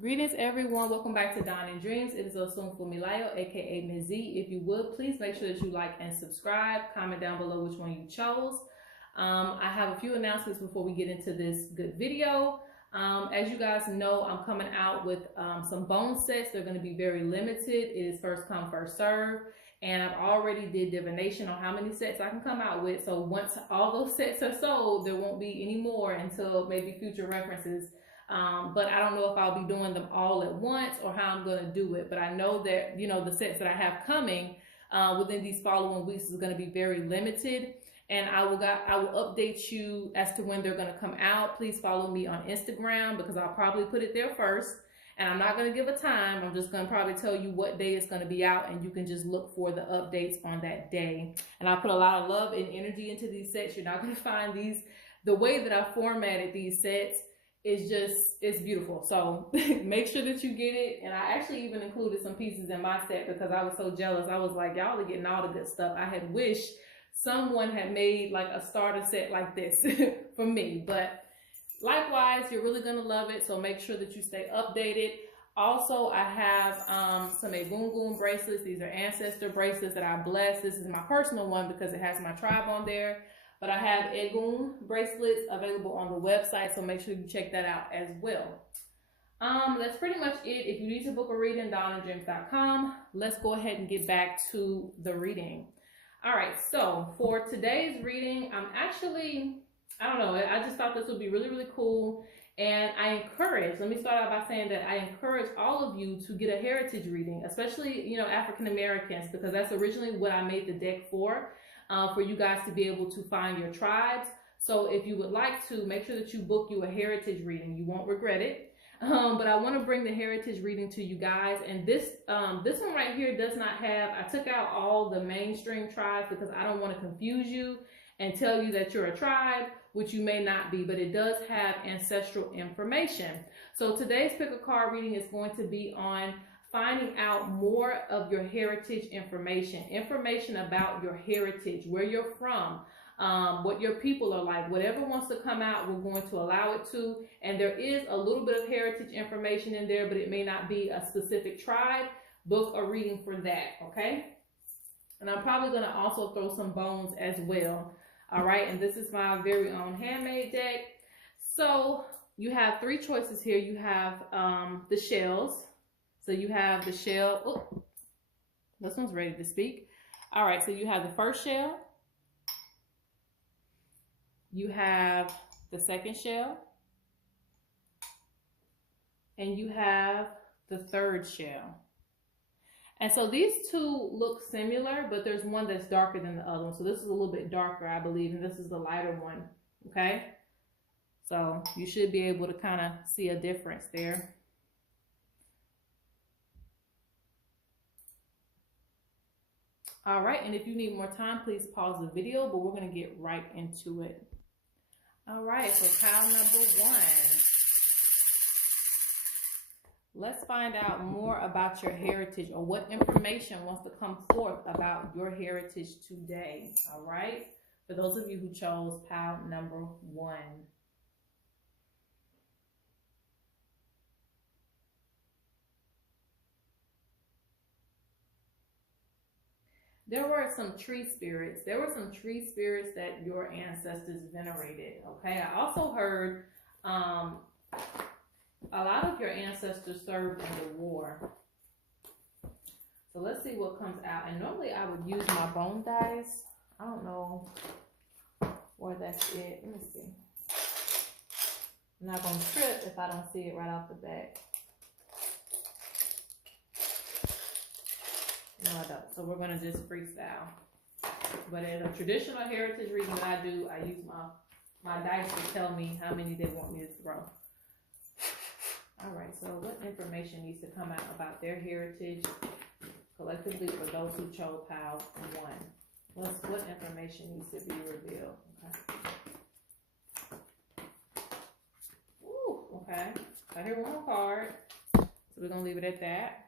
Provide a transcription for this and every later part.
Greetings everyone, welcome back to Dawning Dreams. It is ṣunfúnmiláyọ, aka Ms.Z. If you would, please make sure that you like and subscribe. Comment down below which one you chose. I have a few announcements before we get into this good video. As you guys know, I'm coming out with some bone sets. They're going to be very limited. It is first come, first serve. And I've already did divination on how many sets I can come out with. So once all those sets are sold, there won't be any more until maybe future references. But I don't know if I'll be doing them all at once or how I'm going to do it. But I know that, you know, the sets that I have coming within these following weeks is going to be very limited. And I will update you as to when they're going to come out. Please follow me on Instagram because I'll probably put it there first. And I'm not going to give a time. I'm just going to probably tell you what day it's going to be out. And you can just look for the updates on that day. And I put a lot of love and energy into these sets. You're not going to find these, the way that I formatted these sets, it's beautiful. So make sure that you get it. And I actually even included some pieces in my set because I was so jealous. I was like, y'all are getting all the good stuff. I had wished someone had made like a starter set like this for me. But likewise, you're really going to love it. So make sure that you stay updated. Also, I have some Egungun bracelets. These are ancestor bracelets that I bless. This is my personal one because it has my tribe on there. But I have Egun bracelets available on the website, so make sure you check that out as well. That's pretty much it. If you need to book a reading, DawningDreams.com. Let's go ahead and get back to the reading. All right, so for today's reading, I don't know, I just thought this would be really, really cool. And I encourage, let me start out by saying that I encourage all of you to get a heritage reading, especially, you know, African Americans, because that's originally what I made the deck for you guys to be able to find your tribes. So if you would like to, make sure that you book you a heritage reading. You won't regret it. But I want to bring the heritage reading to you guys. And this one right here does not have, I took out all the mainstream tribes because I don't want to confuse you and tell you that you're a tribe, which you may not be, but it does have ancestral information. So today's pick a card reading is going to be on finding out more of your heritage information about your heritage, where you're from, what your people are like. Whatever wants to come out, we're going to allow it to. And there is a little bit of heritage information in there, but it may not be a specific tribe. Book a reading for that, okay? And I'm probably going to also throw some bones as well. All right, and this is my very own handmade deck. So you have three choices here. You have the shells. So you have the shell. Oh, this one's ready to speak. All right, so you have the first shell. You have the second shell. And you have the third shell. And so these two look similar, but there's one that's darker than the other one. So this is a little bit darker, I believe, and this is the lighter one, okay? So you should be able to kind of see a difference there. All right, and if you need more time, please pause the video, but we're going to get right into it. All right, so pile number one. Let's find out more about your heritage, or what information wants to come forth about your heritage today. All right, for those of you who chose pile number one. There were some tree spirits. There were some tree spirits that your ancestors venerated, okay? I also heard a lot of your ancestors served in the war. So let's see what comes out. And normally I would use my bone dice. I don't know where that's it. Let me see. I'm not going to trip if I don't see it right off the bat. No, I don't. So we're going to just freestyle. But in a traditional heritage reading that I do, I use my dice to tell me how many they want me to throw. All right, so what information needs to come out about their heritage collectively for those who chose pile one? What information needs to be revealed? Okay. Ooh, okay. So here one more card. So we're going to leave it at that.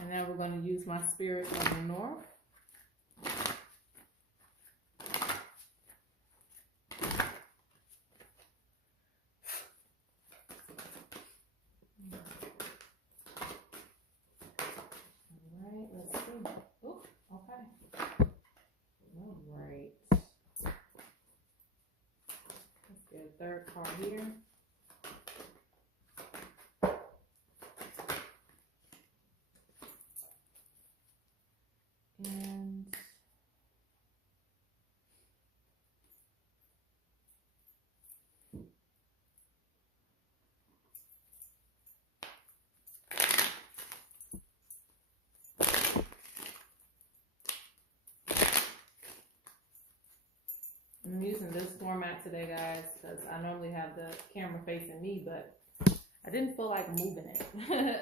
And now we're going to use my spirit of the north. card here. And I'm using this format today, guys, because I normally have the camera facing me, but I didn't feel like moving it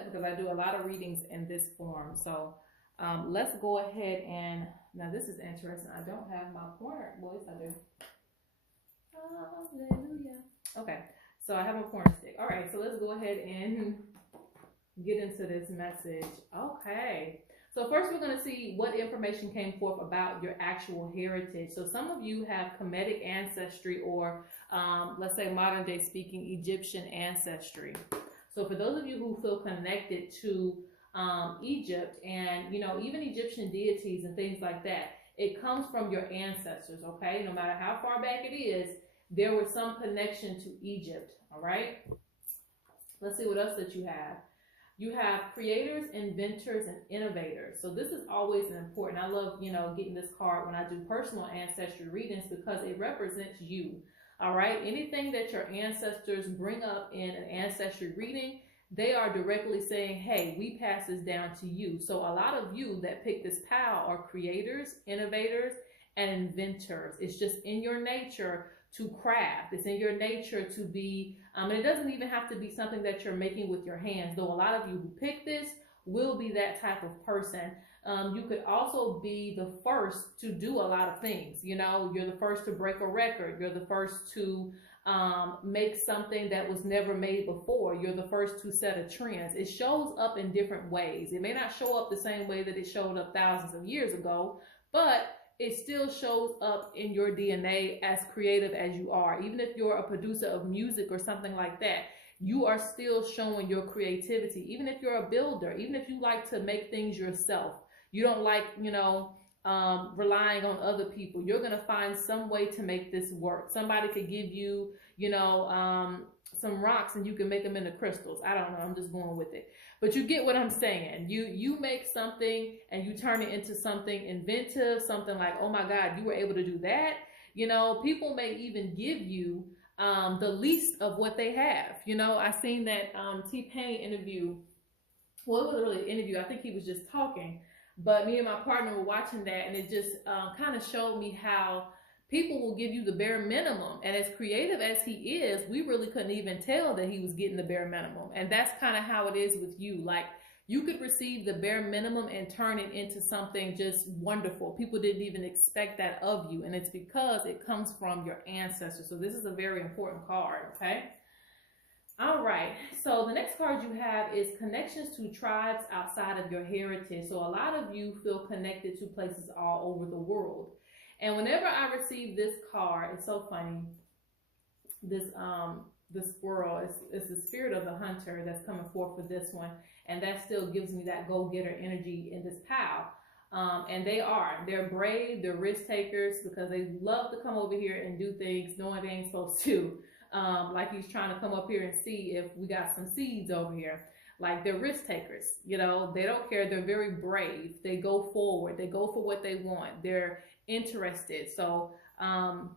because I do a lot of readings in this form. So let's go ahead and, now this is interesting. I don't have my pointer. Well, yes, I do. Hallelujah. Okay, so I have a pointer stick. All right, so let's go ahead and get into this message. Okay. So first we're going to see what information came forth about your actual heritage. So some of you have Kemetic ancestry, or let's say modern day speaking Egyptian ancestry. So for those of you who feel connected to Egypt and, you know, even Egyptian deities and things like that, it comes from your ancestors, okay? No matter how far back it is, there was some connection to Egypt, all right? Let's see what else that you have. You have creators, inventors, and innovators. So this is always important. I love, you know, getting this card when I do personal ancestry readings because it represents you. All right. Anything that your ancestors bring up in an ancestry reading, they are directly saying, hey, we pass this down to you. So a lot of you that pick this pile are creators, innovators, and inventors. It's just in your nature to craft. It's in your nature to be, and it doesn't even have to be something that you're making with your hands, though a lot of you who pick this will be that type of person. You could also be the first to do a lot of things. You know, you're the first to break a record. You're the first to make something that was never made before. You're the first to set a trend. It shows up in different ways. It may not show up the same way that it showed up thousands of years ago, but it still shows up in your DNA as creative as you are. Even if you're a producer of music or something like that, you are still showing your creativity. Even if you're a builder, even if you like to make things yourself, you don't like, you know, relying on other people, you're going to find some way to make this work. Somebody could give you, you know, some rocks and you can make them into crystals. I don't know. I'm just going with it. But you get what I'm saying. You make something and you turn it into something inventive, something like, oh my God, you were able to do that. You know, people may even give you the least of what they have. You know, I seen that T-Pain interview. Well, it wasn't really an interview. I think he was just talking. But me and my partner were watching that, and it just kind of showed me how people will give you the bare minimum. And as creative as he is, we really couldn't even tell that he was getting the bare minimum. And that's kind of how it is with you. Like, you could receive the bare minimum and turn it into something just wonderful. People didn't even expect that of you. And it's because it comes from your ancestors. So this is a very important card, okay? All right, so the next card you have is connections to tribes outside of your heritage. So a lot of you feel connected to places all over the world. And whenever I receive this card, it's so funny. This squirrel is the spirit of the hunter that's coming forth for this one. And that still gives me that go-getter energy in this pile. And they're brave, they're risk takers because they love to come over here and do things knowing they ain't supposed to. Like he's trying to come up here and see if we got some seeds over here. Like, they're risk takers, you know, they don't care. They're very brave. They go forward. They go for what they want. They're interested. So, I'm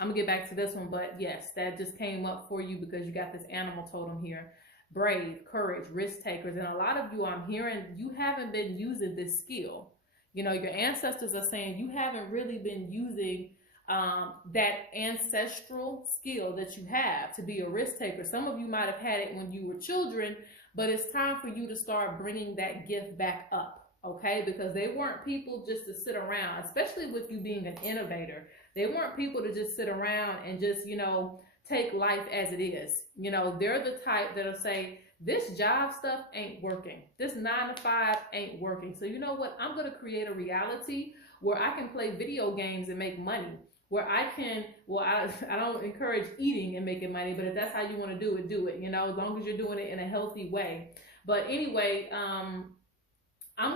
gonna get back to this one, but yes, that just came up for you because you got this animal totem here. Brave, courage, risk takers. And a lot of you, I'm hearing, you haven't been using this skill. You know, your ancestors are saying you haven't really been using that ancestral skill that you have to be a risk taker. Some of you might have had it when you were children, but it's time for you to start bringing that gift back up, okay? Because they weren't people just to sit around, especially with you being an innovator. They weren't people to just sit around and just, you know, take life as it is. You know, they're the type that'll say, this job stuff ain't working. This 9-to-5 ain't working. So you know what? I'm going to create a reality where I can play video games and make money. Where I can, well, I don't encourage eating and making money, but if that's how you want to do it, you know, as long as you're doing it in a healthy way. But anyway, I'm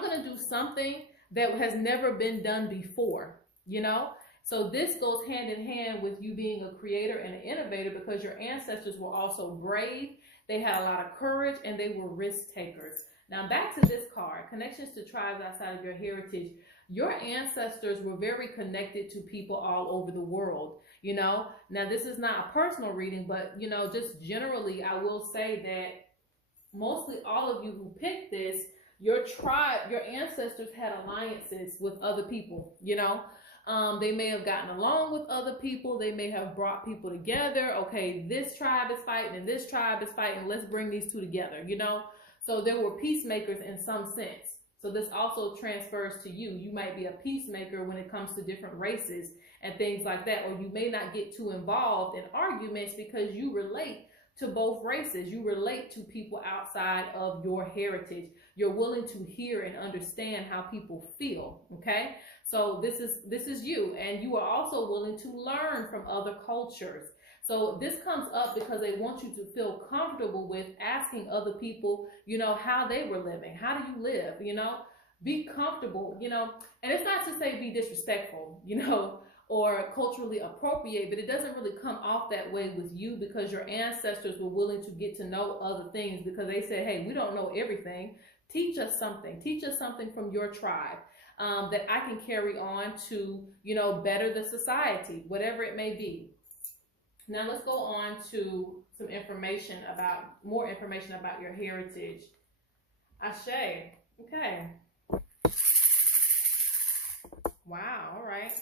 going to do something that has never been done before, you know, So this goes hand in hand with you being a creator and an innovator, because your ancestors were also brave. They had a lot of courage, and they were risk takers. Now back to this card, connections to tribes outside of your heritage. Your ancestors were very connected to people all over the world, you know. Now this is not a personal reading, but you know, just generally, I will say that mostly all of you who picked this, your tribe, your ancestors had alliances with other people, you know. They may have gotten along with other people. They may have brought people together. Okay, this tribe is fighting and this tribe is fighting. Let's bring these two together, you know. So there were peacemakers in some sense. So this also transfers to you. You might be a peacemaker when it comes to different races and things like that. Or you may not get too involved in arguments because you relate to both races. You relate to people outside of your heritage. You're willing to hear and understand how people feel, okay? So this is you, and you are also willing to learn from other cultures. So this comes up because they want you to feel comfortable with asking other people, you know, how they were living. How do you live? You know, be comfortable, you know, and it's not to say be disrespectful, you know, or culturally appropriate, but it doesn't really come off that way with you, because your ancestors were willing to get to know other things, because they said, hey, we don't know everything. Teach us something. Teach us something from your tribe that I can carry on to, you know, better the society, whatever it may be. Now let's go on to some information about, more information about your heritage. Ashe. Okay. Wow. All right.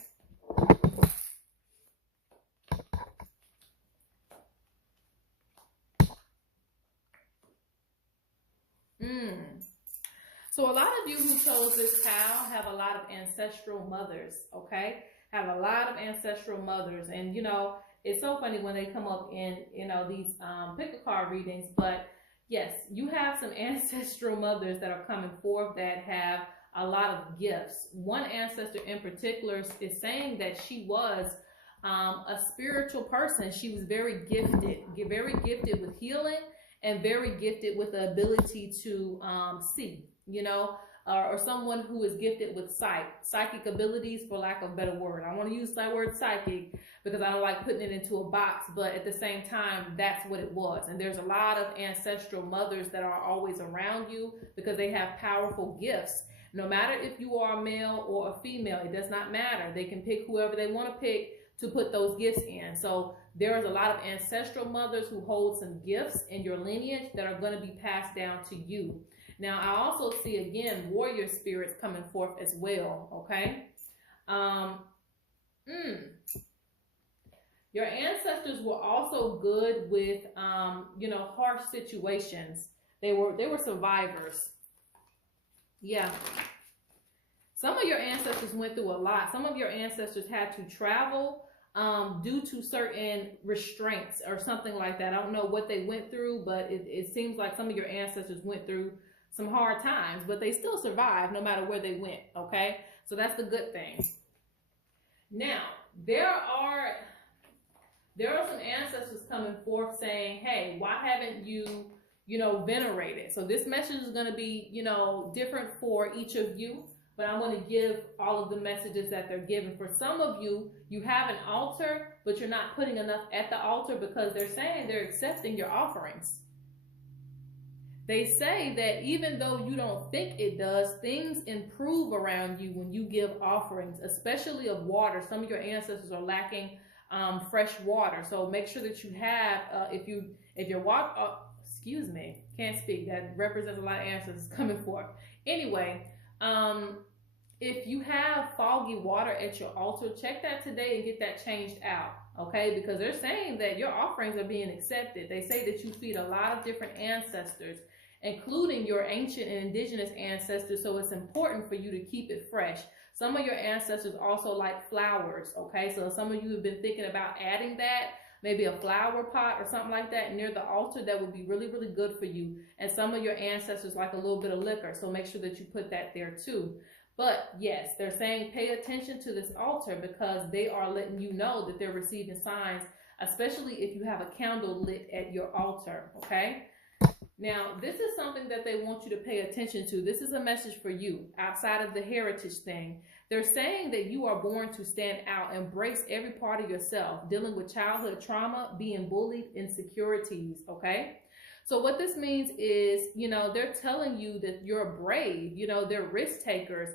So a lot of you who chose this pile have a lot of ancestral mothers, okay? Have a lot of ancestral mothers. And, you know, it's so funny when they come up in, you know, these pick a card readings. But, yes, you have some ancestral mothers that are coming forth that have a lot of gifts. One ancestor in particular is saying that she was a spiritual person. She was very gifted with healing, and very gifted with the ability to see, you know, or someone who is gifted with psychic abilities, for lack of a better word. I want to use that word psychic because I don't like putting it into a box, but at the same time, that's what it was. And there's a lot of ancestral mothers that are always around you because they have powerful gifts. No matter if you are a male or a female, it does not matter. They can pick whoever they want to pick to put those gifts in. So there is a lot of ancestral mothers who hold some gifts in your lineage that are going to be passed down to you. Now, I also see, again, warrior spirits coming forth as well, okay? Your ancestors were also good with, you know, harsh situations. They were survivors. Yeah. Some of your ancestors went through a lot. Some of your ancestors had to travel due to certain restraints or something like that. I don't know what they went through, but it seems like some of your ancestors went through some hard times, but they still survived no matter where they went, okay? So that's the good thing. Now, there are some ancestors coming forth saying, hey, why haven't you, you know, venerated? So this message is going to be, you know, different for each of you, but I'm going to give all of the messages that they're giving. For some of you, you have an altar, but you're not putting enough at the altar because they're saying they're accepting your offerings. They say that even though you don't think it does, things improve around you when you give offerings, especially of water. Some of your ancestors are lacking fresh water. So make sure that you have, if you're excuse me, can't speak. That represents a lot of ancestors coming forth. Anyway, if you have foggy water at your altar, check that today and get that changed out, okay? Because they're saying that your offerings are being accepted. They say that you feed a lot of different ancestors, including your ancient and indigenous ancestors, so it's important for you to keep it fresh. Some of your ancestors also like flowers, okay? So some of you have been thinking about adding that, maybe a flower pot or something like that near the altar. That would be really, really good for you. And some of your ancestors like a little bit of liquor, so make sure that you put that there too. But yes, they're saying pay attention to this altar because they are letting you know that they're receiving signs, especially if you have a candle lit at your altar, okay? Now, this is something that they want you to pay attention to. This is a message for you outside of the heritage thing. They're saying that you are born to stand out, embrace every part of yourself, dealing with childhood trauma, being bullied, insecurities, okay? So what this means is, you know, they're telling you that you're brave, you know, they're risk takers,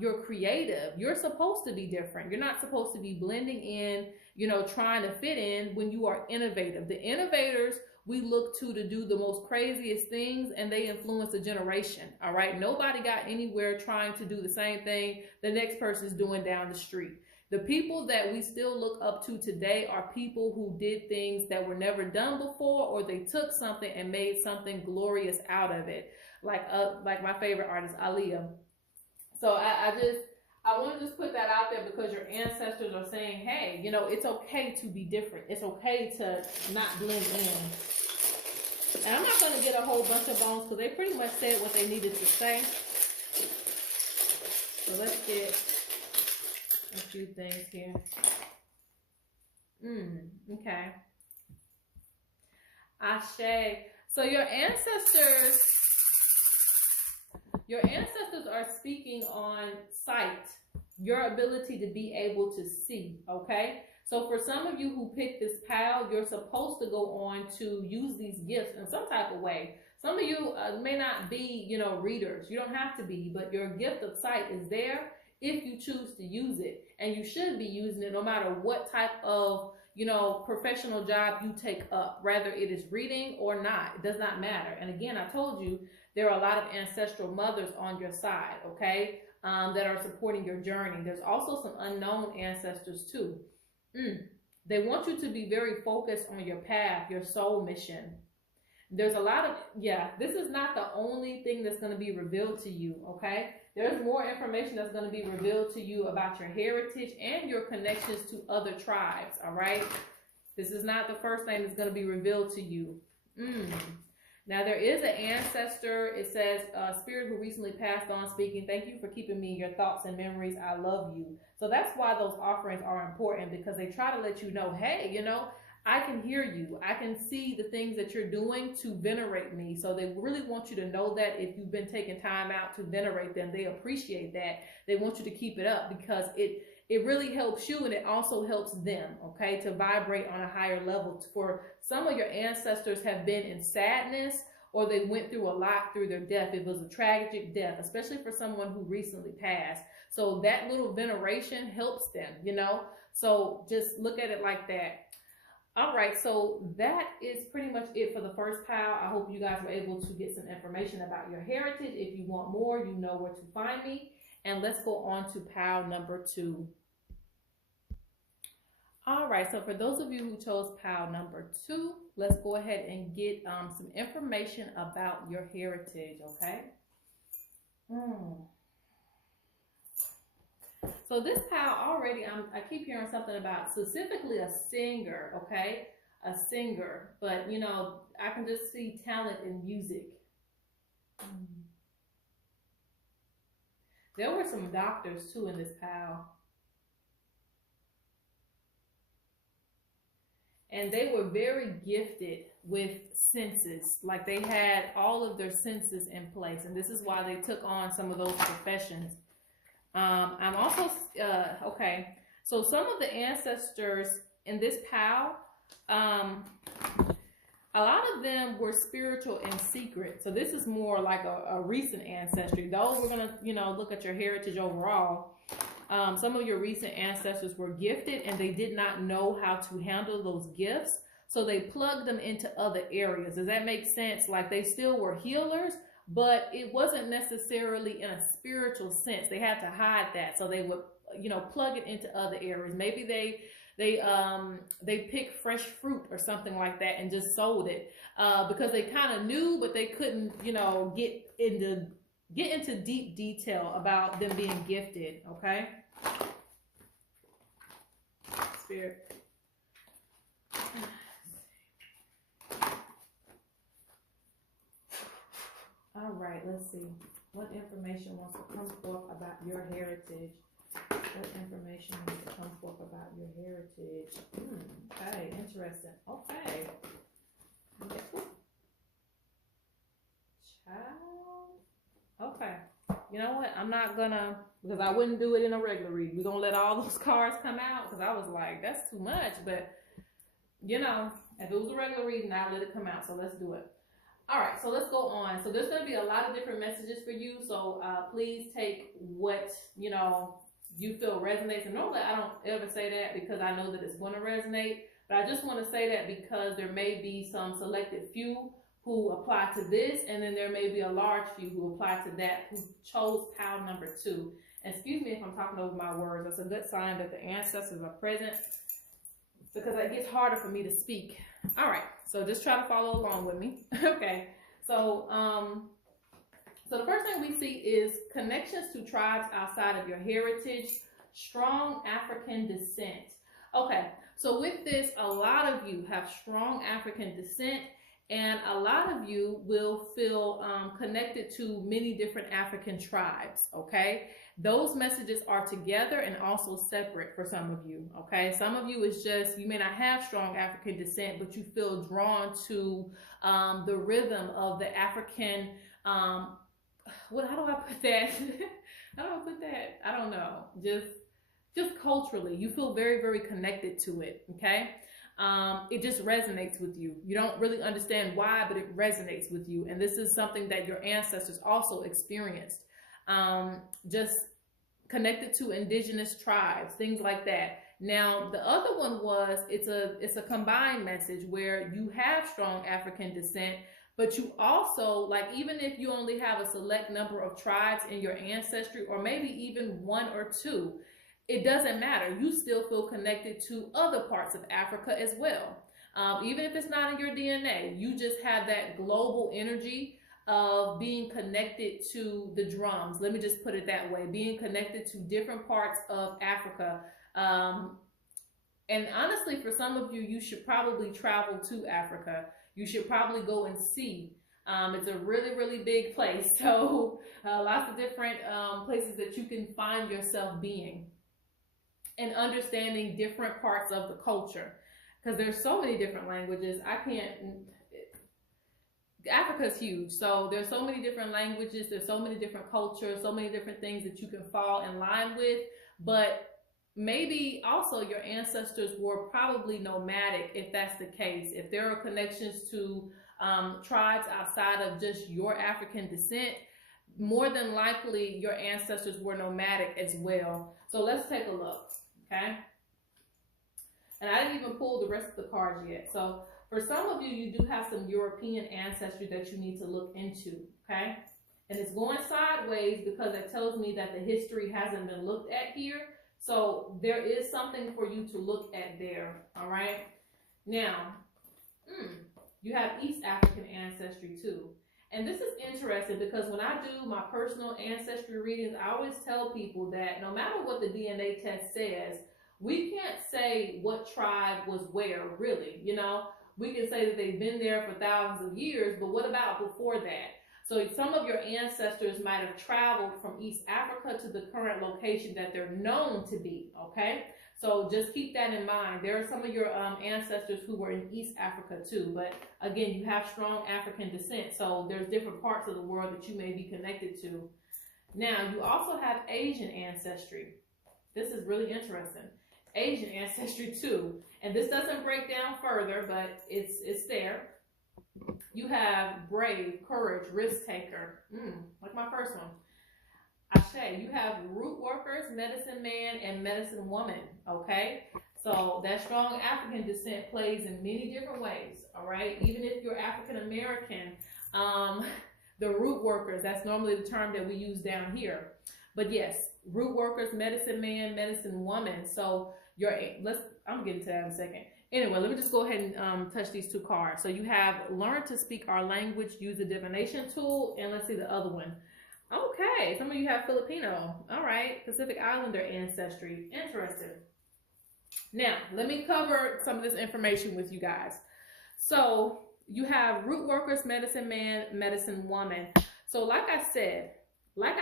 you're creative, you're supposed to be different. You're not supposed to be blending in, you know, trying to fit in when you are innovative. The innovators we look to do the most craziest things, and they influence a generation, all right? Nobody got anywhere trying to do the same thing the next person's doing down the street. The people that we still look up to today are people who did things that were never done before, or they took something and made something glorious out of it. Like my favorite artist, Aaliyah. So I want to just put that out there because your ancestors are saying, hey, you know, it's okay to be different. It's okay to not blend in. And I'm not going to get a whole bunch of bones because they pretty much said what they needed to say. So let's get a few things here. Okay. Ashe. So your ancestors are speaking on sight, your ability to be able to see, okay? So for some of you who picked this pal, you're supposed to go on to use these gifts in some type of way. Some of you may not be, you know, readers. You don't have to be, but your gift of sight is there if you choose to use it. And you should be using it no matter what type of, you know, professional job you take up, whether it is reading or not. It does not matter. And again, I told you, there are a lot of ancestral mothers on your side, okay, that are supporting your journey. There's also some unknown ancestors too. They want you to be very focused on your path, your soul mission. There's a lot of, this is not the only thing that's going to be revealed to you, okay? There's more information that's going to be revealed to you about your heritage and your connections to other tribes, all right? This is not the first thing that's going to be revealed to you. Now, there is an ancestor. It says, spirit who recently passed on speaking, thank you for keeping me in your thoughts and memories. I love you. So that's why those offerings are important, because they try to let you know, hey, you know, I can hear you. I can see the things that you're doing to venerate me. So they really want you to know that if you've been taking time out to venerate them, they appreciate that. They want you to keep it up because it really helps you, and it also helps them, okay, to vibrate on a higher level. For some of your ancestors have been in sadness, or they went through a lot through their death. It was a tragic death, especially for someone who recently passed. So that little veneration helps them, you know. So just look at it like that. All right, so that is pretty much it for the first pile. I hope you guys were able to get some information about your heritage. If you want more, you know where to find me. And let's go on to pile number 2. All right, so for those of you who chose pile number 2, let's go ahead and get some information about your heritage, okay? So this pile already, I keep hearing something about specifically a singer, okay? A singer, but you know, I can just see talent in music. There were some doctors too in this pile. And they were very gifted with senses, like they had all of their senses in place. And this is why they took on some of those professions. I'm also, okay, so some of the ancestors in this pile, a lot of them were spiritual and secret. So this is more like a recent ancestry. Though we're going to, you know, look at your heritage overall. Some of your recent ancestors were gifted and they did not know how to handle those gifts. So they plugged them into other areas. Does that make sense? Like they still were healers, but it wasn't necessarily in a spiritual sense. They had to hide that. So they would, you know, plug it into other areas. Maybe they picked fresh fruit or something like that and just sold it because they kind of knew, but they couldn't, you know, get into deep detail about them being gifted. Okay. Spirit. All right, let's see. What information wants to come forth about your heritage? What information wants to come forth about your heritage? Okay, interesting. Okay. Okay. You know what? I'm not gonna, because I wouldn't do it in a regular read. We're gonna let all those cards come out, because I was like, that's too much. But, you know, if it was a regular reading, I'd let it come out. So let's do it. All right, so let's go on. So there's going to be a lot of different messages for you. So please take what, you know, you feel resonates. And normally I don't ever say that because I know that it's going to resonate. But I just want to say that because there may be some selected few who apply to this, and then there may be a large few who apply to that, who chose pile number 2. And excuse me if I'm talking over my words. That's a good sign that the ancestors are present, because it gets harder for me to speak. All right, so just try to follow along with me. Okay, so so the first thing we see is connections to tribes outside of your heritage, strong African descent. Okay, so with this, a lot of you have strong African descent, and a lot of you will feel connected to many different African tribes, okay? Those messages are together and also separate for some of you, okay? Some of you is just, you may not have strong African descent, but you feel drawn to the rhythm of the African, how do I put that? How do I put that? I don't know. Just culturally, you feel very, very connected to it, okay? It just resonates with you. You don't really understand why, but it resonates with you. And this is something that your ancestors also experienced. Just connected to indigenous tribes, things like that. Now, the other one was, it's a combined message where you have strong African descent, but you also, like, even if you only have a select number of tribes in your ancestry, or maybe even 1 or 2, it doesn't matter. You still feel connected to other parts of Africa as well. Even if it's not in your DNA, you just have that global energy of being connected to the drums. Let me just put it that way, being connected to different parts of Africa. And honestly, for some of you, you should probably travel to Africa. You should probably go and see. It's a really, really big place. So lots of different places that you can find yourself being and understanding different parts of the culture. Because there's so many different languages. Africa's huge, so there's so many different languages, there's so many different cultures, so many different things that you can fall in line with. But maybe also your ancestors were probably nomadic, if that's the case. If there are connections to tribes outside of just your African descent, more than likely your ancestors were nomadic as well. So let's take a look, okay? And I didn't even pull the rest of the cards yet. So for some of you, you do have some European ancestry that you need to look into, okay? And it's going sideways because it tells me that the history hasn't been looked at here. So there is something for you to look at there, all right? Now, you have East African ancestry too. And this is interesting because when I do my personal ancestry readings, I always tell people that no matter what the DNA test says, we can't say what tribe was where, really, you know? We can say that they've been there for thousands of years, but what about before that? So some of your ancestors might have traveled from East Africa to the current location that they're known to be, okay? So just keep that in mind. There are some of your ancestors who were in East Africa too, but again, you have strong African descent, so there's different parts of the world that you may be connected to. Now, you also have Asian ancestry. This is really interesting. Asian ancestry too. And this doesn't break down further, but it's there. You have brave, courage, risk taker. Like my first one. Ashe. You have root workers, medicine man, and medicine woman. Okay? So that strong African descent plays in many different ways. All right? Even if you're African American, the root workers, that's normally the term that we use down here. But yes, root workers, medicine man, medicine woman. So I'm getting to that in a second. Anyway, let me just go ahead and touch these 2 cards. So you have learn to speak our language, use the divination tool, and let's see the other one. Okay, some of you have Filipino. All right, Pacific Islander ancestry. Interesting. Now, let me cover some of this information with you guys. So you have root workers, medicine man, medicine woman. So like I said when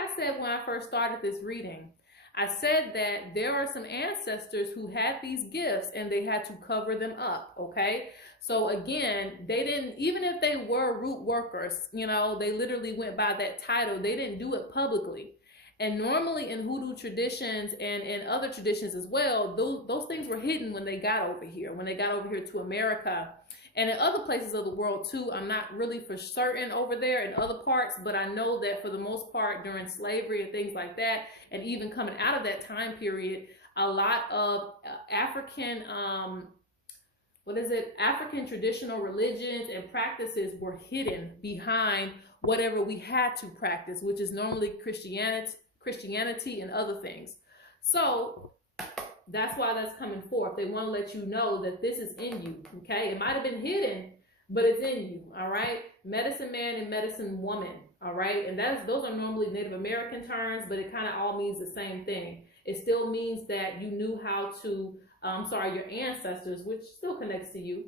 I first started this reading, I said that there are some ancestors who had these gifts and they had to cover them up, okay? So again, they didn't, even if they were root workers, you know, they literally went by that title, they didn't do it publicly. And normally in Hoodoo traditions and in other traditions as well, those things were hidden when they got over here, to America. And in other places of the world too. I'm not really for certain over there in other parts, but I know that for the most part during slavery and things like that, and even coming out of that time period, a lot of African, African traditional religions and practices were hidden behind whatever we had to practice, which is normally Christianity and other things. So that's why that's coming forth. They want to let you know that this is in you, okay? It might have been hidden, but it's in you, all right? Medicine man and medicine woman, all right? And those are normally Native American terms, but it kind of all means the same thing. It still means that you knew how to, your ancestors, which still connects to you,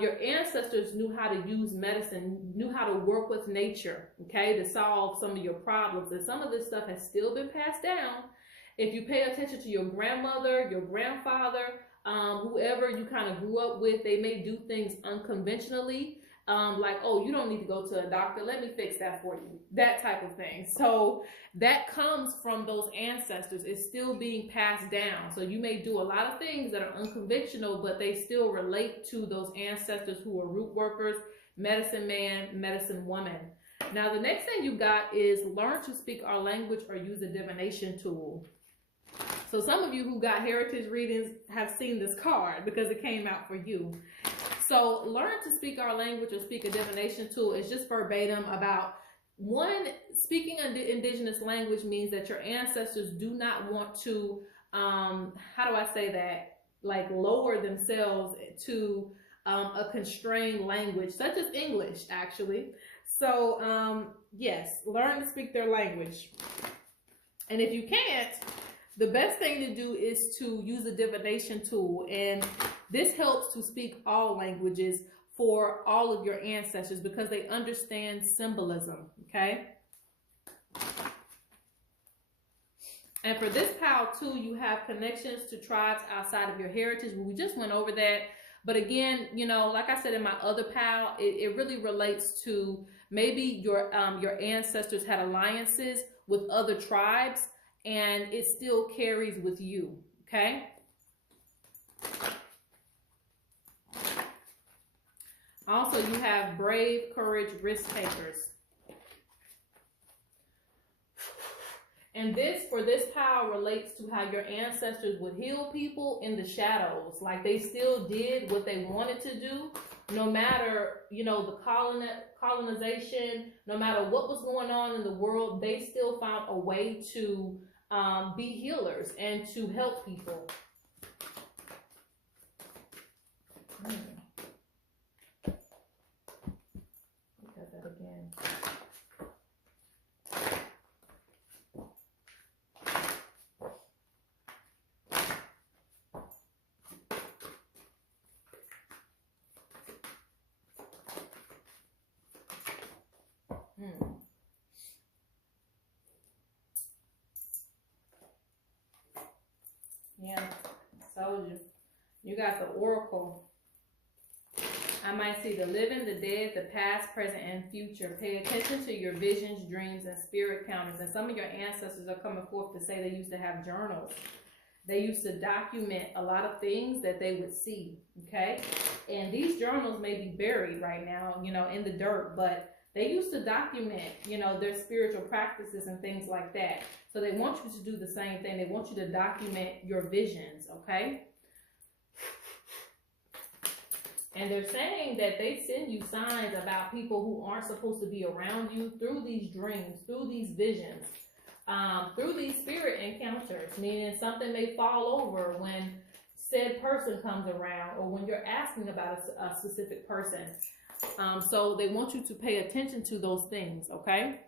your ancestors knew how to use medicine, knew how to work with nature, okay, to solve some of your problems. And some of this stuff has still been passed down. If you pay attention to your grandmother, your grandfather, whoever you kind of grew up with, they may do things unconventionally, like, oh, you don't need to go to a doctor, let me fix that for you, that type of thing. So that comes from those ancestors. It's still being passed down. So you may do a lot of things that are unconventional, but they still relate to those ancestors who are root workers, medicine man, medicine woman. Now the next thing you got is learn to speak our language or use a divination tool. So some of you who got heritage readings have seen this card because it came out for you. So learn to speak our language or speak a divination tool is just verbatim about, one, speaking an indigenous language means that your ancestors do not want to, how do I say that, like lower themselves to a constrained language such as English, actually. So yes, learn to speak their language. And if you can't, the best thing to do is to use a divination tool. And this helps to speak all languages for all of your ancestors because they understand symbolism, okay? And for this pal too, you have connections to tribes outside of your heritage. We just went over that. But again, you know, like I said in my other pal, it really relates to maybe your ancestors had alliances with other tribes, and it still carries with you, okay? Also, you have brave, courage, risk takers. And this, for this power, relates to how your ancestors would heal people in the shadows. Like they still did what they wanted to do, no matter, you know, the colonization, no matter what was going on in the world, they still found a way to be healers and to help people. Look at that again. Yeah, told you. You got the Oracle. I might see the living, the dead, the past, present, and future. Pay attention to your visions, dreams, and spirit counters. And some of your ancestors are coming forth to say they used to have journals. They used to document a lot of things that they would see, okay? And these journals may be buried right now, you know, in the dirt, but they used to document, you know, their spiritual practices and things like that. So they want you to do the same thing. They want you to document your visions, okay? And they're saying that they send you signs about people who aren't supposed to be around you through these dreams, through these visions, through these spirit encounters, meaning something may fall over when said person comes around or when you're asking about a specific person. So they want you to pay attention to those things, okay?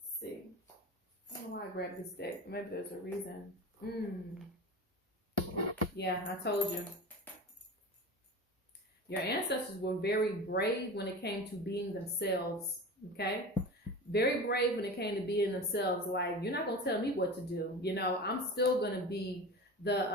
Let's see. I don't know why I grabbed this deck. Maybe there's a reason. Yeah, I told you. Your ancestors were very brave when it came to being themselves, okay? very brave when it came to being themselves. Like, you're not going to tell me what to do. You know, I'm still going to be the,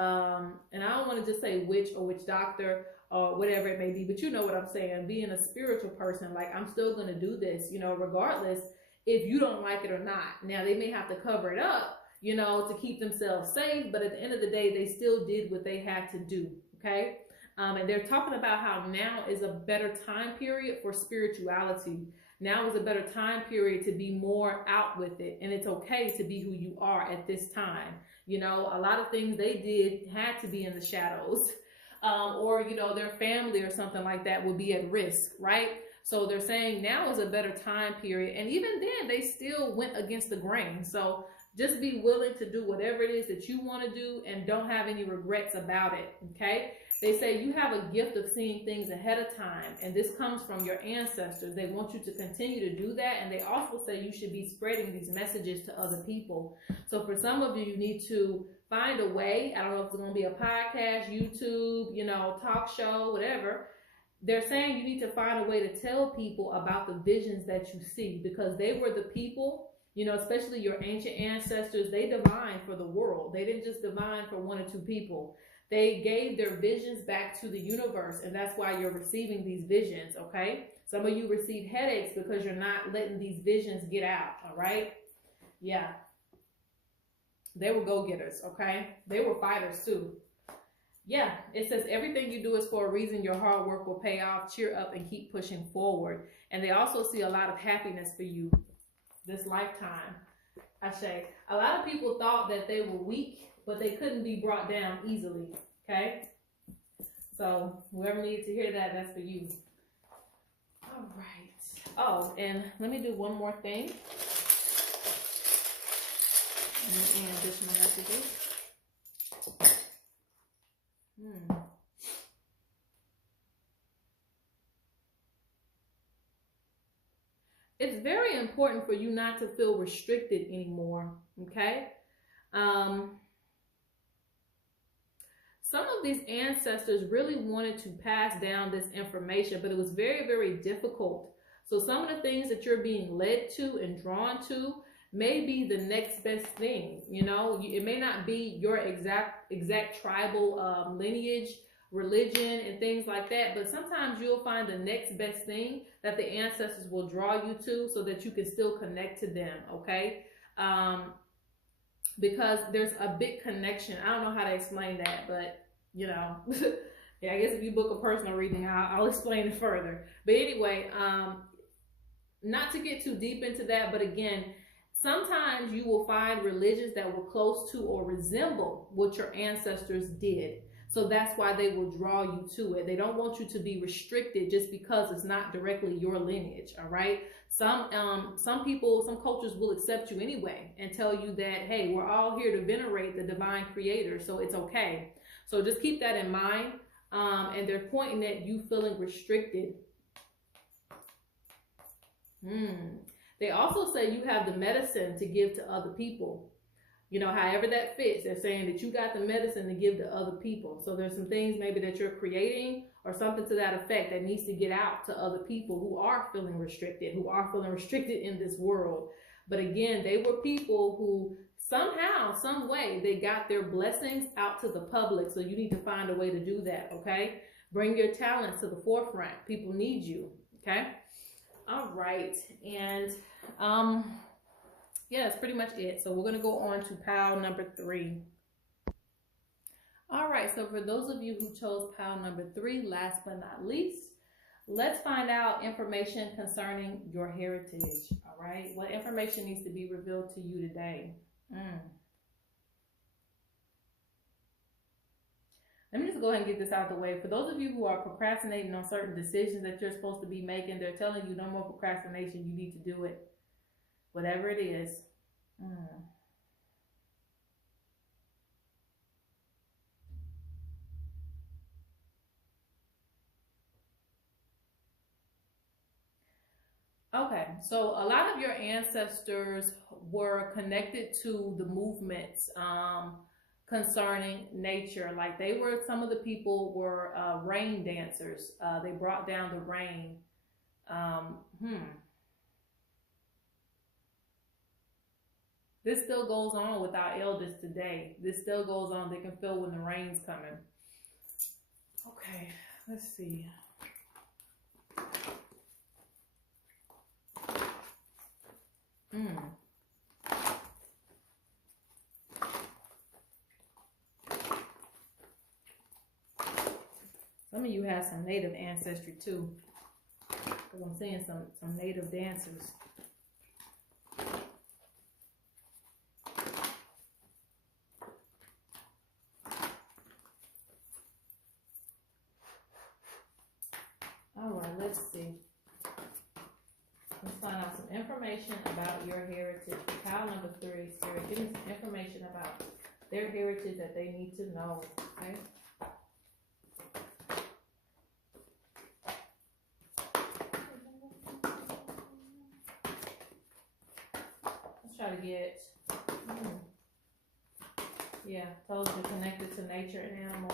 and I don't want to just say witch or witch doctor or whatever it may be, but you know what I'm saying. Being a spiritual person, like, I'm still going to do this, you know, regardless if you don't like it or not. Now, they may have to cover it up, you know, to keep themselves safe, but at the end of the day, they still did what they had to do, okay? And they're talking about how now is a better time period for spirituality. Now is a better time period to be more out with it. And it's okay to be who you are at this time. You know, a lot of things they did had to be in the shadows. Or, you know, their family or something like that would be at risk, right? So they're saying now is a better time period. And even then, they still went against the grain. So just be willing to do whatever it is that you want to do and don't have any regrets about it, okay? They say you have a gift of seeing things ahead of time, and this comes from your ancestors. They want you to continue to do that, and they also say you should be spreading these messages to other people. So for some of you, you need to find a way. I don't know if it's going to be a podcast, YouTube, you know, talk show, whatever. They're saying you need to find a way to tell people about the visions that you see, because they were the people, you know, especially your ancient ancestors. They divined for the world. They didn't just divine for one or two people. They gave their visions back to the universe, and that's why you're receiving these visions, okay? Some of you receive headaches because you're not letting these visions get out, all right? Yeah. They were go-getters, okay? They were fighters too. Yeah, it says everything you do is for a reason. Your hard work will pay off. Cheer up and keep pushing forward. And they also see a lot of happiness for you this lifetime. I say, a lot of people thought that they were weak, but they couldn't be brought down easily, okay? So whoever needed to hear that, that's for you. All right. Oh, and let me do one more thing. And additional messages. It's very important for you not to feel restricted anymore, okay? Some of these ancestors really wanted to pass down this information, but it was very, very difficult. So some of the things that you're being led to and drawn to may be the next best thing. You know, it may not be your exact tribal lineage, religion, and things like that, but sometimes you'll find the next best thing that the ancestors will draw you to so that you can still connect to them, okay? Because there's a big connection. I don't know how to explain that, but you know, yeah, I guess if you book a personal reading, I'll explain it further. But anyway, not to get too deep into that, but again, sometimes you will find religions that were close to or resemble what your ancestors did. So that's why they will draw you to it. They don't want you to be restricted just because it's not directly your lineage, all right? Some people, some cultures will accept you anyway and tell you that, hey, we're all here to venerate the divine creator, so it's okay. So just keep that in mind. And they're pointing at you feeling restricted. They also say you have the medicine to give to other people. You know, however that fits, they're saying that you got the medicine to give to other people. So there's some things maybe that you're creating or something to that effect that needs to get out to other people who are feeling restricted, in this world. But again, they were people who somehow, some way, they got their blessings out to the public. So you need to find a way to do that, okay? Bring your talents to the forefront. People need you, okay? All right. And, yeah, that's pretty much it. So we're going to go on to pile number 3. All right, so for those of you who chose pile number 3, last but not least, let's find out information concerning your heritage. All right, what information needs to be revealed to you today? Let me just go ahead and get this out of the way. For those of you who are procrastinating on certain decisions that you're supposed to be making, they're telling you no more procrastination. You need to do it. Whatever it is. Okay, so a lot of your ancestors were connected to the movements concerning nature. Like some of the people were rain dancers. They brought down the rain. This still goes on with our elders today. This still goes on. They can feel when the rain's coming. Okay, let's see. Some of you have some native ancestry too, because I'm seeing some native dancers. All right, let's see. Let's find out some information about your heritage. Pile number 3, Spirit, give me some information about their heritage that they need to know, okay? Let's try to get, yeah, told you connected to nature and animals.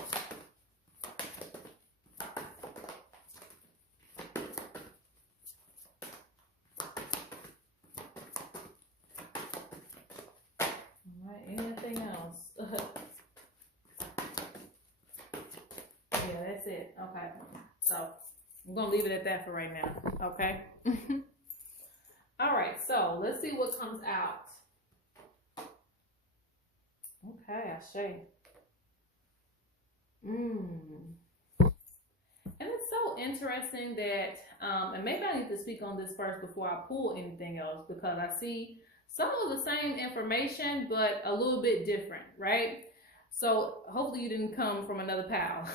Anything else? Yeah, that's it. Okay. So I'm going to leave it at that for right now. Okay. All right. So let's see what comes out. Okay. Ashe. And it's so interesting that, and maybe I need to speak on this first before I pull anything else, because I see some of the same information, but a little bit different, right? So hopefully you didn't come from another pile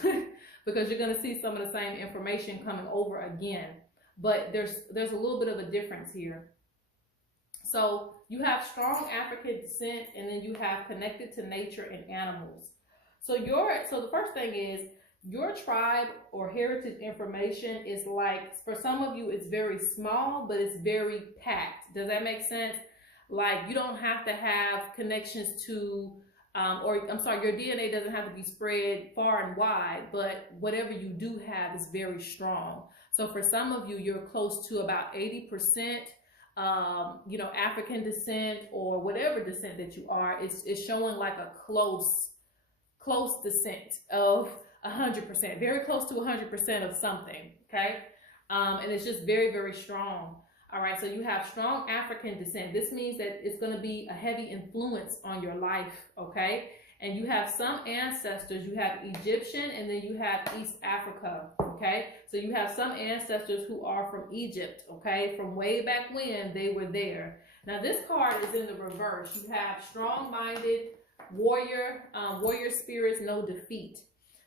because you're going to see some of the same information coming over again, but there's a little bit of a difference here. So you have strong African descent, and then you have connected to nature and animals. So the first thing is your tribe or heritage information is like, for some of you, it's very small, but it's very packed. Does that make sense? Like, you don't have to have connections to, your DNA doesn't have to be spread far and wide, but whatever you do have is very strong. So for some of you, you're close to about 80%, African descent or whatever descent that you are. It's showing like a close descent of 100%, very close to 100% of something, okay? And it's just very, very strong. All right, so you have strong African descent. This means that it's going to be a heavy influence on your life, okay? And you have some ancestors. You have Egyptian, and then you have East Africa, okay? So you have some ancestors who are from Egypt, okay? From way back when they were there. Now, this card is in the reverse. You have strong-minded warrior spirits, no defeat.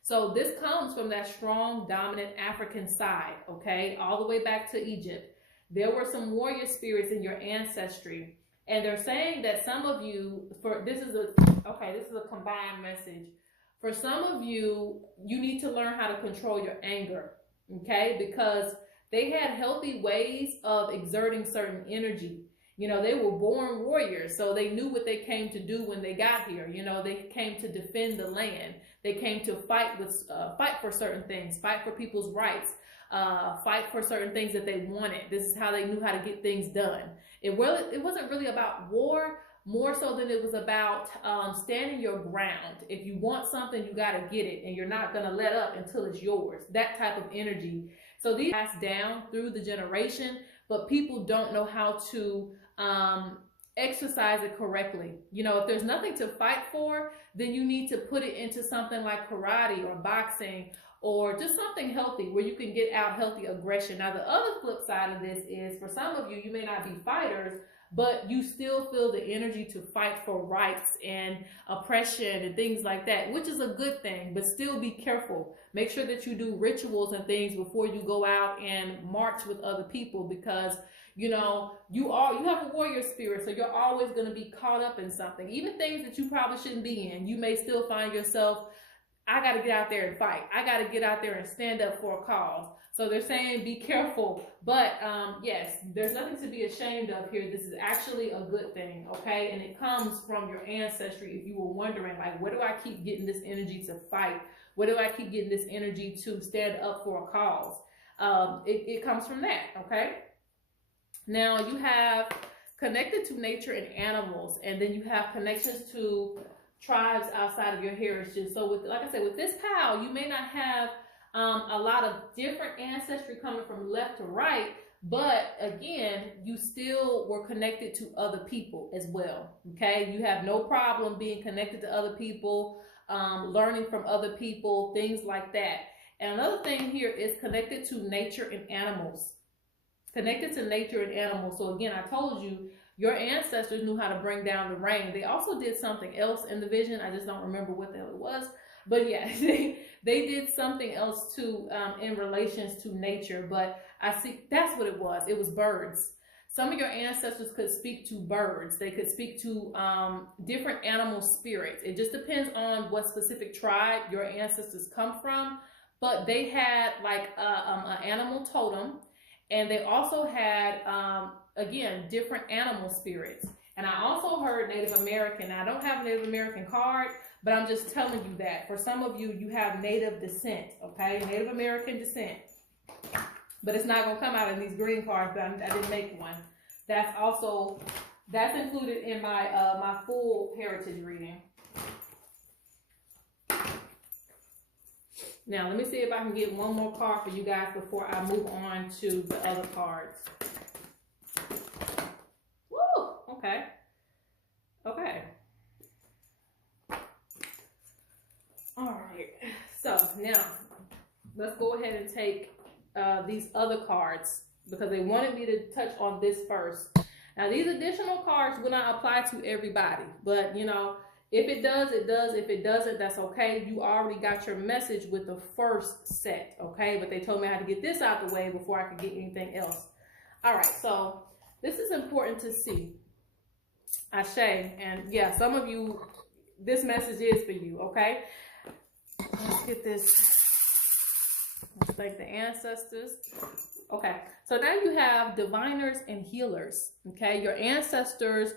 So this comes from that strong, dominant African side, okay? All the way back to Egypt. There were some warrior spirits in your ancestry, and they're saying that some of you, this is a combined message. For some of you, you need to learn how to control your anger, okay? Because they had healthy ways of exerting certain energy. You know, they were born warriors, so they knew what they came to do when they got here. You know, they came to defend the land. They came to fight for certain things, fight for people's rights. Fight for certain things that they wanted. This is how they knew how to get things done. It wasn't really about war, more so than it was about standing your ground. If you want something, you got to get it, and you're not going to let up until it's yours. That type of energy. So these passed down through the generation, but people don't know how to exercise it correctly. You know, if there's nothing to fight for, then you need to put it into something like karate or boxing, or just something healthy where you can get out healthy aggression. Now, the other flip side of this is, for some of you, you may not be fighters, but you still feel the energy to fight for rights and oppression and things like that, which is a good thing, but still be careful. Make sure that you do rituals and things before you go out and march with other people, because you know, you have a warrior spirit, so you're always going to be caught up in something. Even things that you probably shouldn't be in, you may still find yourself, I got to get out there and fight. I got to get out there and stand up for a cause. So they're saying be careful. But yes, there's nothing to be ashamed of here. This is actually a good thing, okay? And it comes from your ancestry. If you were wondering, like, where do I keep getting this energy to fight? Where do I keep getting this energy to stand up for a cause? It comes from that, okay? Now you have connected to nature and animals, and then you have connections to tribes outside of your heritage. So with, like I said, with this pal, you may not have a lot of different ancestry coming from left to right, but again, you still were connected to other people as well. Okay, you have no problem being connected to other people, learning from other people, things like that. And another thing here is connected to nature and animals. Connected to nature and animals. So again, I told you, your ancestors knew how to bring down the rain. They also did something else in the vision. I just don't remember what the hell it was. But yeah, they did something else too in relations to nature. But I see that's what it was. It was birds. Some of your ancestors could speak to birds. They could speak to different animal spirits. It just depends on what specific tribe your ancestors come from. But they had like an animal totem. And they also had, again, different animal spirits. And I also heard Native American. Now, I don't have a Native American card, but I'm just telling you that. For some of you, you have Native descent, okay? Native American descent. But it's not going to come out in these green cards, but I didn't make one. That's included in my, my full heritage reading. Now, let me see if I can get one more card for you guys before I move on to the other cards. Woo! Okay. Okay. All right. So, now, let's go ahead and take these other cards because they wanted me to touch on this first. Now, these additional cards will not apply to everybody, but, you know, if it does, it does. If it doesn't, that's okay. You already got your message with the first set, okay? But they told me I had to get this out the way before I could get anything else. All right, so this is important to see. Ashe, and yeah, some of you, this message is for you, okay? Let's get this. Let's thank the ancestors. Okay, so now you have diviners and healers, okay? Your ancestors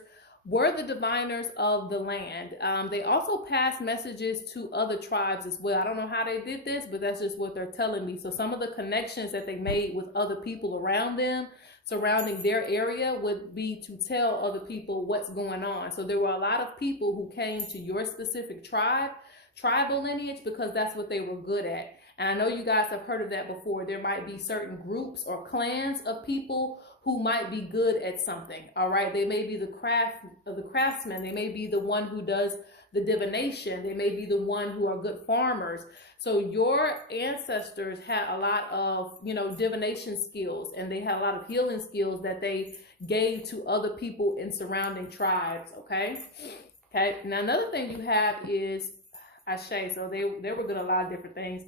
were the diviners of the land. They also passed messages to other tribes as well. I don't know how they did this, but that's just what they're telling me. So some of the connections that they made with other people around them, surrounding their area, would be to tell other people what's going on. So there were a lot of people who came to your specific tribal lineage, because that's what they were good at. And I know you guys have heard of that before. There might be certain groups or clans of people who might be good at something. All right. They may be the craftsman. They may be the one who does the divination. They may be the one who are good farmers. So your ancestors had a lot of, you know, divination skills, and they had a lot of healing skills that they gave to other people in surrounding tribes. Okay. Okay. Now, another thing you have is Ashe. So they were good at a lot of different things.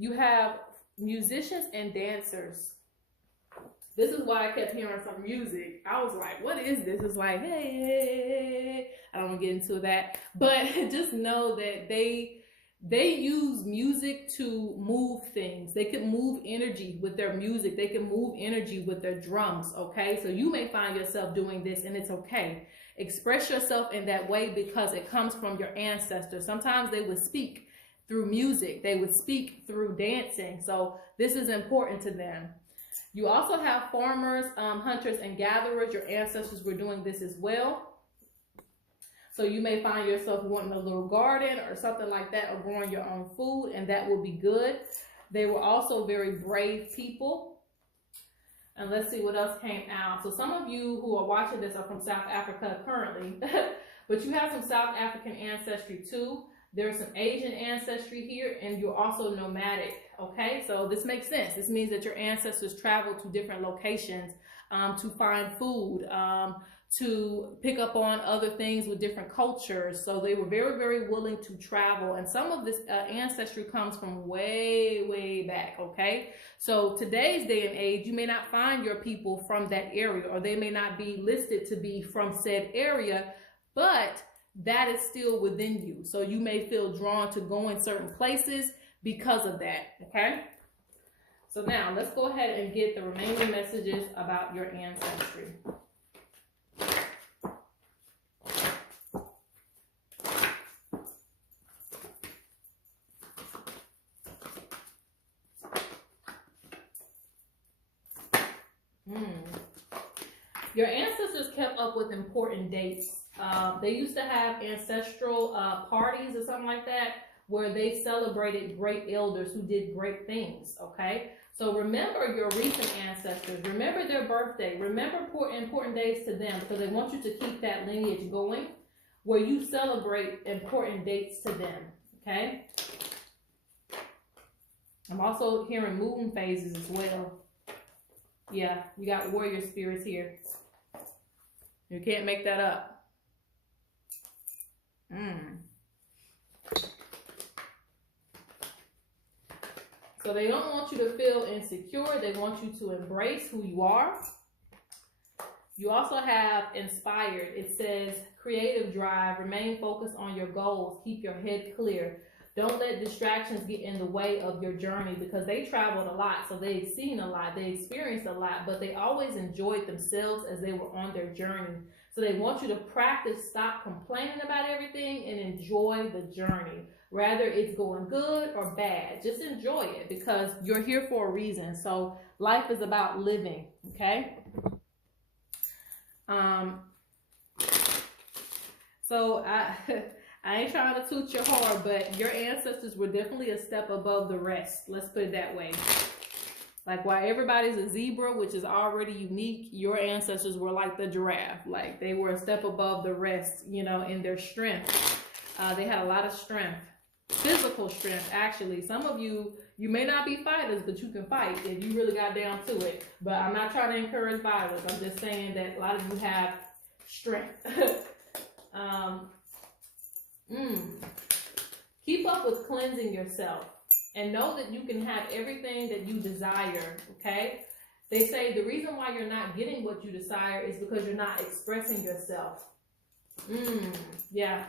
You have musicians and dancers. This is why I kept hearing some music. I was like, what is this? It's like, hey, I don't want to get into that. But just know that they use music to move things. They can move energy with their music. They can move energy with their drums, okay? So you may find yourself doing this, and it's okay. Express yourself in that way because it comes from your ancestors. Sometimes they would speak through music. They would speak through dancing. So this is important to them. You also have farmers, hunters, and gatherers. Your ancestors were doing this as well. So you may find yourself wanting a little garden or something like that, or growing your own food, and that will be good. They were also very brave people. And let's see what else came out. So some of you who are watching this are from South Africa currently, but you have some South African ancestry too. There's some Asian ancestry here, and you're also nomadic, okay? So this makes sense. This means that your ancestors traveled to different locations to find food, to pick up on other things with different cultures. So they were very, very willing to travel. And some of this ancestry comes from way, way back, okay? So today's day and age, you may not find your people from that area, or they may not be listed to be from said area, but that is still within you. So you may feel drawn to go in certain places because of that, okay? So now let's go ahead and get the remaining messages about your ancestry. Your ancestors kept up with important dates. They used to have ancestral parties or something like that, where they celebrated great elders who did great things, okay? So remember your recent ancestors. Remember their birthday. Remember important days to them, because they want you to keep that lineage going where you celebrate important dates to them, okay? I'm also hearing moon phases as well. Yeah, you got warrior spirits here. You can't make that up. So they don't want you to feel insecure. They want you to embrace who you are. You also have inspired. It says creative drive. Remain focused on your goals. Keep your head clear. Don't let distractions get in the way of your journey, because they traveled a lot. So they've seen a lot. They experienced a lot, but they always enjoyed themselves as they were on their journey. So they want you to practice, stop complaining about everything and enjoy the journey. Rather it's going good or bad, just enjoy it, because you're here for a reason. So life is about living, okay? So I ain't trying to toot your horn, but your ancestors were definitely a step above the rest. Let's put it that way. Like, while everybody's a zebra, which is already unique, your ancestors were like the giraffe. Like, they were a step above the rest, you know, in their strength. They had a lot of strength, physical strength, actually. Some of you, you may not be fighters, but you can fight if you really got down to it. But I'm not trying to encourage violence. I'm just saying that a lot of you have strength. Keep up with cleansing yourself. And know that you can have everything that you desire, okay? They say the reason why you're not getting what you desire is because you're not expressing yourself. Yeah.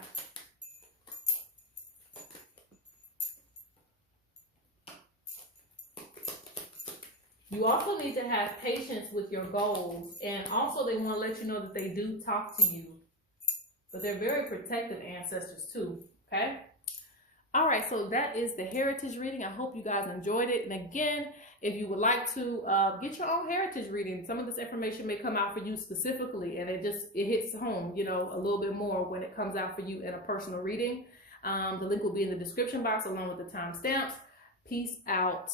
You also need to have patience with your goals. And also they want to let you know that they do talk to you. But they're very protective ancestors too, okay? All right, so that is the heritage reading. I hope you guys enjoyed it. And again, if you would like to get your own heritage reading, some of this information may come out for you specifically, and it hits home, you know, a little bit more when it comes out for you in a personal reading. The link will be in the description box along with the timestamps. Peace out.